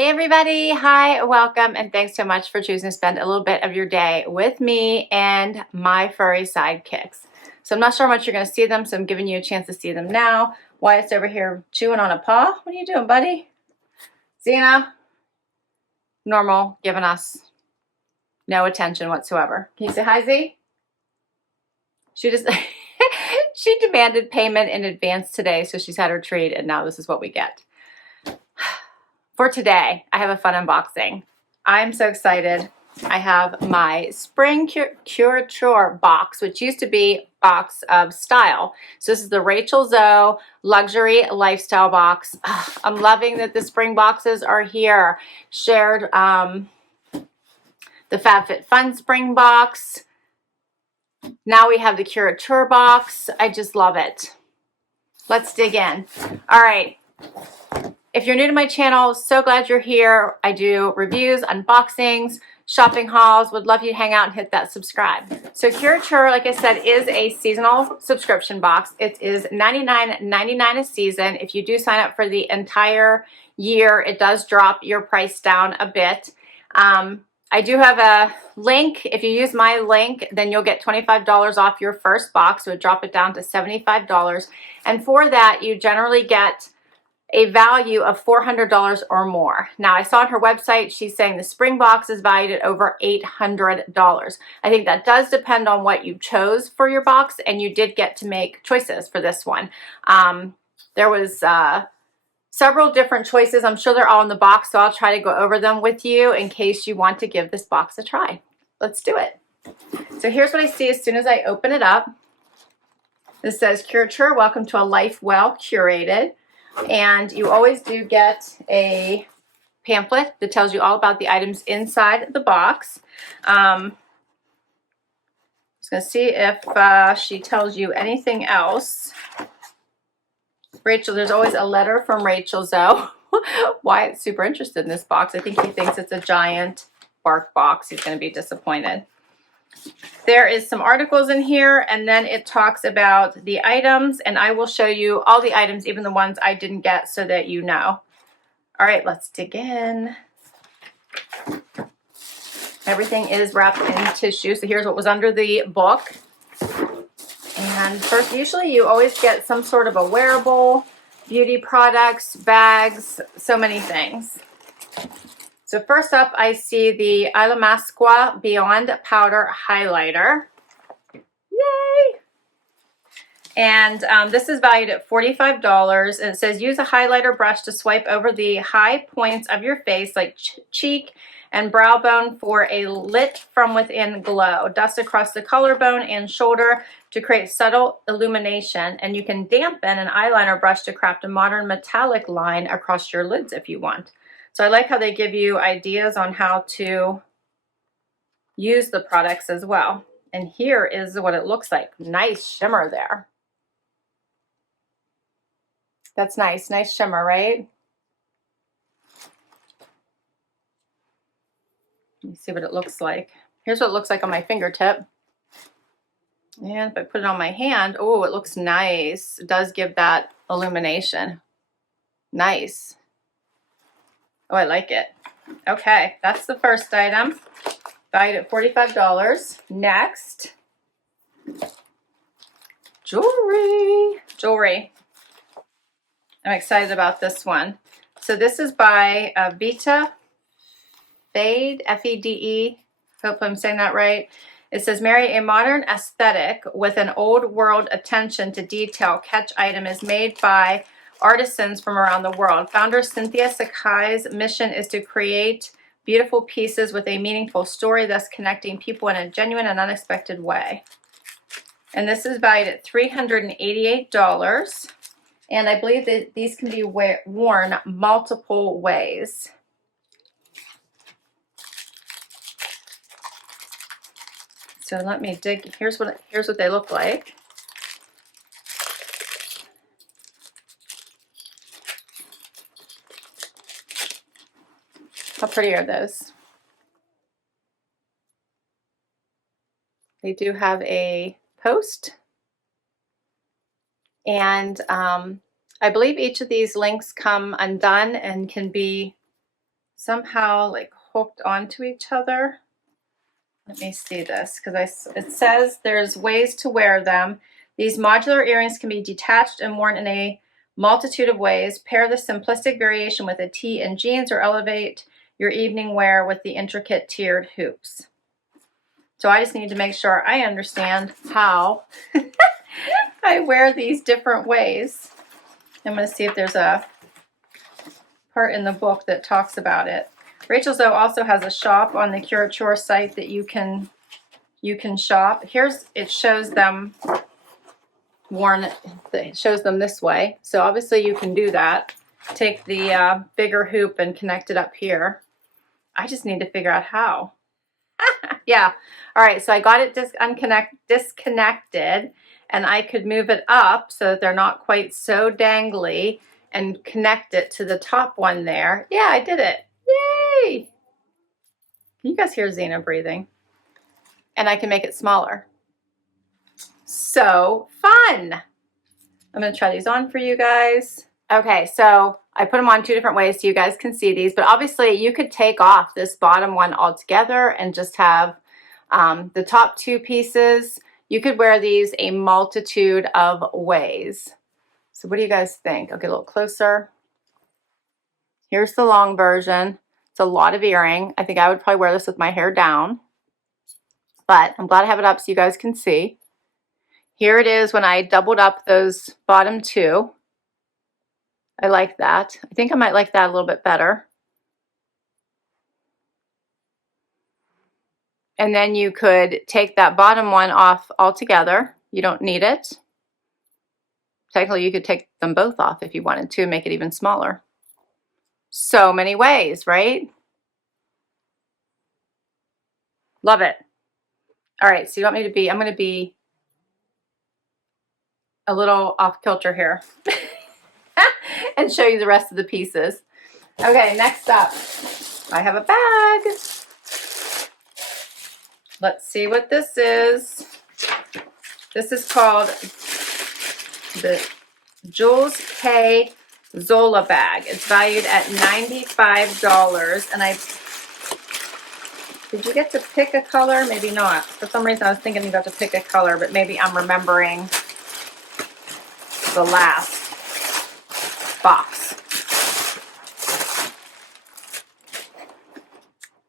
Hey everybody, hi, welcome, and thanks so much for choosing to spend a little bit of your day with me and my furry sidekicks. So I'm not sure how much you're going to see them, so I'm giving you a chance to see them now. Wyatt's over here chewing on a paw. What are you doing, buddy? Xena, normal, giving us no attention whatsoever. Can you say hi, Z? She just, she demanded payment in advance today, so she's had her treat, and now this is what we get. For today, I have a fun unboxing. I'm so excited. I have my spring Curateur box, which used to be box of style. So this is the Rachel Zoe luxury lifestyle box. I'm loving that the spring boxes are here. Shared the FabFitFun spring box. Now we have the Curateur box. I just love it. Let's dig in. All right. If you're new to my channel, so glad you're here. I do reviews, unboxings, shopping hauls. Would love you to hang out and hit that subscribe. So Curateur, like I said, is a seasonal subscription box. It is $99.99 a season. If you do sign up for the entire year, it does drop your price down a bit. I do have a link. If you use my link, then you'll get $25 off your first box. So drop it down to $75. And for that, you generally get a value of $400 or more. Now, I saw on her website, she's saying the spring box is valued at over $800. I think that does depend on what you chose for your box, and you did get to make choices for this one. There was several different choices. I'm sure they're all in the box, so I'll try to go over them with you in case you want to give this box a try. Let's do it. So here's what I see as soon as I open it up. This says, Curateur, welcome to a life well curated. And you always do get a pamphlet that tells you all about the items inside the box. I'm just going to see if she tells you anything else. Rachel, there's always a letter from Rachel Zoe. Wyatt's super interested in this box. I think he thinks it's a giant bark box. He's going to be disappointed. There is some articles in here, and then it talks about the items, and I will show you all the items, even the ones I didn't get, so that you know. All right, let's dig in. Everything is wrapped in tissue, so here's what was under the book. And first, usually you always get some sort of a wearable, beauty products, bags, so many things. So first up, I see the Illamasqua Beyond Powder Highlighter. Yay! And this is valued at $45. And it says, use a highlighter brush to swipe over the high points of your face, like cheek and brow bone, for a lit from within glow. Dust across the collarbone and shoulder to create subtle illumination. And you can dampen an eyeliner brush to craft a modern metallic line across your lids if you want. So I like how they give you ideas on how to use the products as well. And here is what it looks like. Nice shimmer there. That's nice. Nice shimmer, right? Let me see what it looks like. Here's what it looks like on my fingertip. And if I put it on my hand, oh, it looks nice. It does give that illumination. Nice. Oh, I like it. Okay, that's the first item, valued at $45. Next, jewelry. I'm excited about this one. So this is by Vita Fade, F-E-D-E. Hope I'm saying that right. It says, marry a modern aesthetic with an old world attention to detail. Catch item is made by artisans from around the world. Founder Cynthia Sakai's mission is to create beautiful pieces with a meaningful story, thus connecting people in a genuine and unexpected way. And this is valued at $388. And I believe that these can be worn multiple ways. So let me dig. Here's what they look like. How pretty are those? They do have a post. And I believe each of these links come undone and can be somehow like hooked onto each other. Let me see this, because it says there's ways to wear them. These modular earrings can be detached and worn in a multitude of ways. Pair the simplistic variation with a tee and jeans, or elevate your evening wear with the intricate tiered hoops. So I just need to make sure I understand how I wear these different ways. I'm going to see if there's a part in the book that talks about it. Rachel's though also has a shop on the Curateur site that you can shop. It shows them worn. It shows them this way. So obviously you can do that. Take the bigger hoop and connect it up here. I just need to figure out how. Yeah. All right. So I got it disconnected, and I could move it up so that they're not quite so dangly, and connect it to the top one there. Yeah, I did it. Yay! Can you guys hear Xena breathing? And I can make it smaller. So fun. I'm going to try these on for you guys. Okay, so I put them on 2 different ways so you guys can see these, but obviously you could take off this bottom one altogether and just have the top 2 pieces. You could wear these a multitude of ways. So what do you guys think? I'll get a little closer. Here's the long version. It's a lot of earring. I think I would probably wear this with my hair down, but I'm glad I have it up so you guys can see. Here it is when I doubled up those bottom 2. I like that. I think I might like that a little bit better. And then you could take that bottom one off altogether. You don't need it. Technically, you could take them both off if you wanted to, make it even smaller. So many ways, right? Love it. All right, so you want me to be, I'm going to be a little off kilter here and show you the rest of the pieces. Okay, next up, I have a bag. Let's see what this is. This is called the Jules K Zola bag. It's valued at $95, and did you get to pick a color? Maybe not. For some reason I was thinking you got to pick a color, but maybe I'm remembering the last box.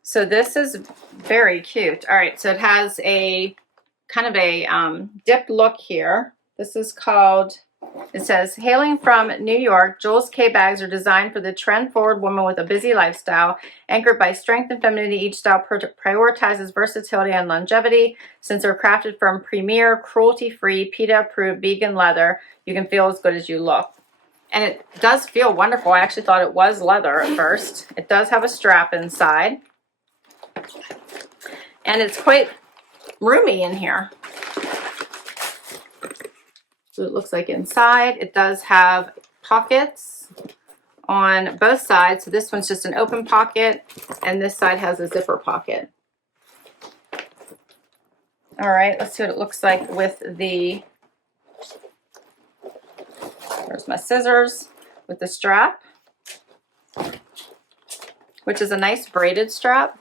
So this is very cute. All right, so it has a kind of a dipped look here. This is called, it says, hailing from New York, Jules K bags are designed for the trend-forward woman with a busy lifestyle. Anchored by strength and femininity, each style prioritizes versatility and longevity. Since they're crafted from premier, cruelty-free, PETA-approved vegan leather, you can feel as good as you look. And it does feel wonderful. I actually thought it was leather at first. It does have a strap inside. And it's quite roomy in here. So it looks like inside. It does have pockets on both sides. So this one's just an open pocket, and this side has a zipper pocket. All right, let's see what it looks like with the, there's my scissors with the strap, which is a nice braided strap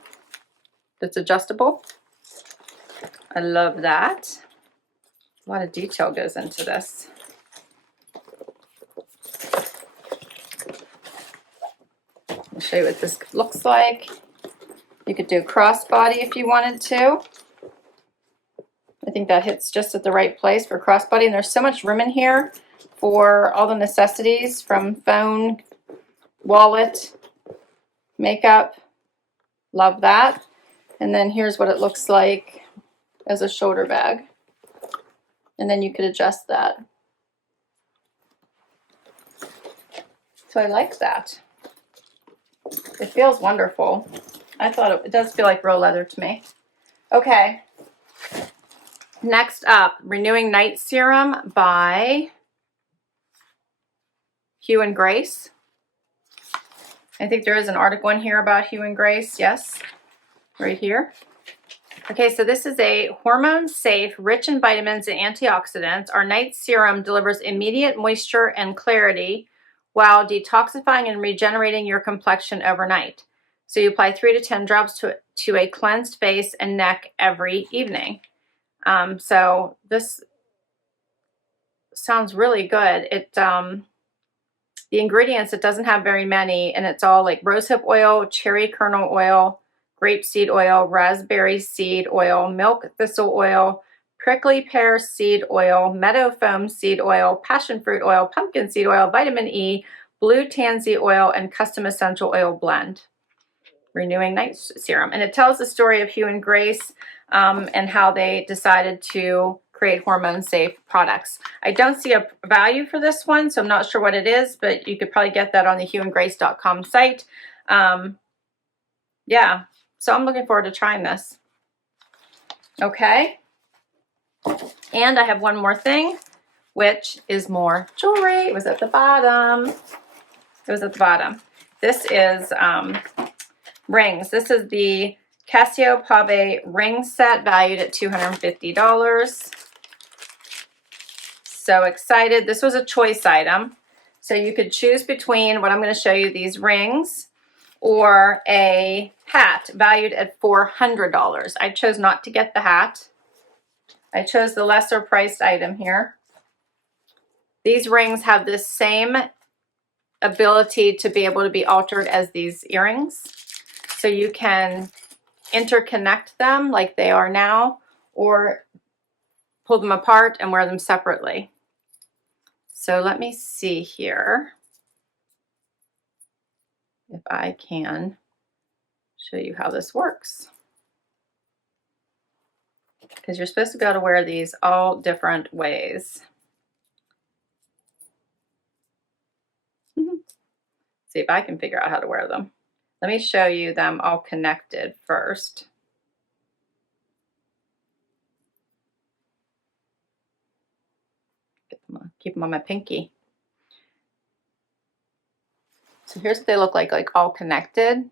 that's adjustable. I love that. A lot of detail goes into this. I'll show you what this looks like. You could do crossbody if you wanted to. I think that hits just at the right place for crossbody. And there's so much room in here for all the necessities, from phone, wallet, makeup. Love that. And then here's what it looks like as a shoulder bag. And then you could adjust that. So I like that. It feels wonderful. I thought it does feel like real leather to me. Okay. Next up, Renewing Night Serum by Hue and Grace. I think there is an article in here about Hue and Grace. Yes, right here. Okay, so this is a hormone-safe, rich in vitamins and antioxidants. Our night serum delivers immediate moisture and clarity while detoxifying and regenerating your complexion overnight. So you apply 3 to 10 drops to a cleansed face and neck every evening. So this sounds really good. The ingredients, it doesn't have very many, and it's all like rosehip oil, cherry kernel oil, grapeseed oil, raspberry seed oil, milk thistle oil, prickly pear seed oil, meadow foam seed oil, passion fruit oil, pumpkin seed oil, vitamin E, blue tansy oil, and custom essential oil blend. Renewing night serum. And it tells the story of Hugh and Grace and how they decided to create hormone-safe products. I don't see a value for this one, so I'm not sure what it is, but you could probably get that on the hughandgrace.com site. Yeah, so I'm looking forward to trying this. Okay. And I have one more thing, which is more jewelry. It was at the bottom. It was at the bottom. This is rings. This is the Cassiopeia ring set valued at $250. So excited. This was a choice item. So you could choose between what I'm going to show you, these rings, or a hat valued at $400. I chose not to get the hat. I chose the lesser priced item here. These rings have this same ability to be able to be altered as these earrings. So you can interconnect them like they are now, or pull them apart and wear them separately. So let me see here if I can show you how this works. Because you're supposed to be able to wear these all different ways. See if I can figure out how to wear them. Let me show you them all connected first. Keep them on my pinky. So here's what they look like all connected.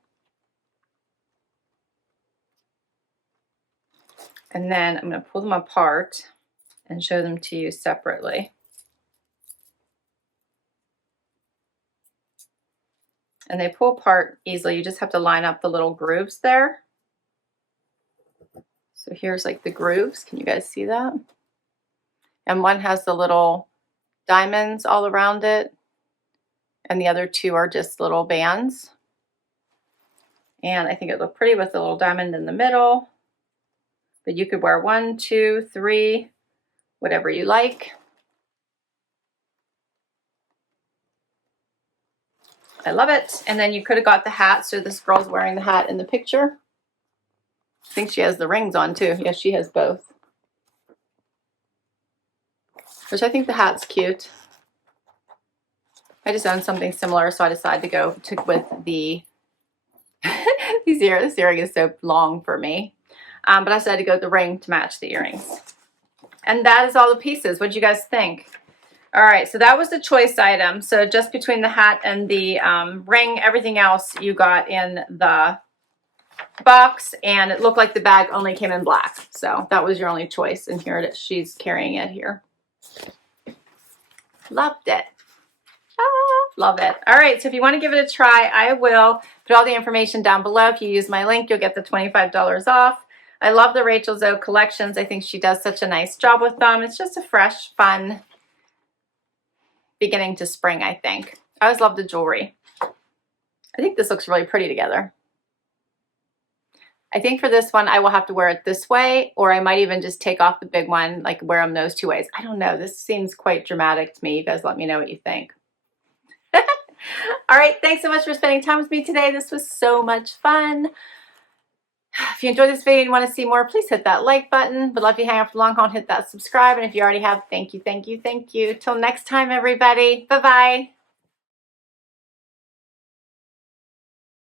And then I'm going to pull them apart and show them to you separately. And they pull apart easily. You just have to line up the little grooves there. So here's like the grooves. Can you guys see that? And one has the little diamonds all around it, and the other two are just little bands. And I think it looked pretty with the little diamond in the middle, but you could wear 1, 2, 3, whatever you like. I love it. And then you could have got the hat. So this girl's wearing the hat in the picture. I think she has the rings on too. Yes, she has both. Which I think the hat's cute. I just own something similar, so I decided to go with the this earring is so long for me. But I decided to go with the ring to match the earrings. And that is all the pieces. What do you guys think? All right, so that was the choice item. So just between the hat and the ring, everything else you got in the box, and it looked like the bag only came in black. So that was your only choice. And here it is. She's carrying it here. Loved it. Ah, love it. All right, so if you want to give it a try, I will put all the information down below. If you use my link, you'll get the $25 off. I love the Rachel Zoe collections. I think she does such a nice job with them. It's just a fresh, fun beginning to spring, I think. I always love the jewelry. I think this looks really pretty together. I think for this one, I will have to wear it this way, or I might even just take off the big one, like wear them those 2 ways. I don't know. This seems quite dramatic to me. You guys let me know what you think. All right. Thanks so much for spending time with me today. This was so much fun. If you enjoyed this video and you want to see more, please hit that like button. Would love you hang out for the long haul and hit that subscribe. And if you already have, thank you, thank you, thank you. Till next time, everybody. Bye-bye.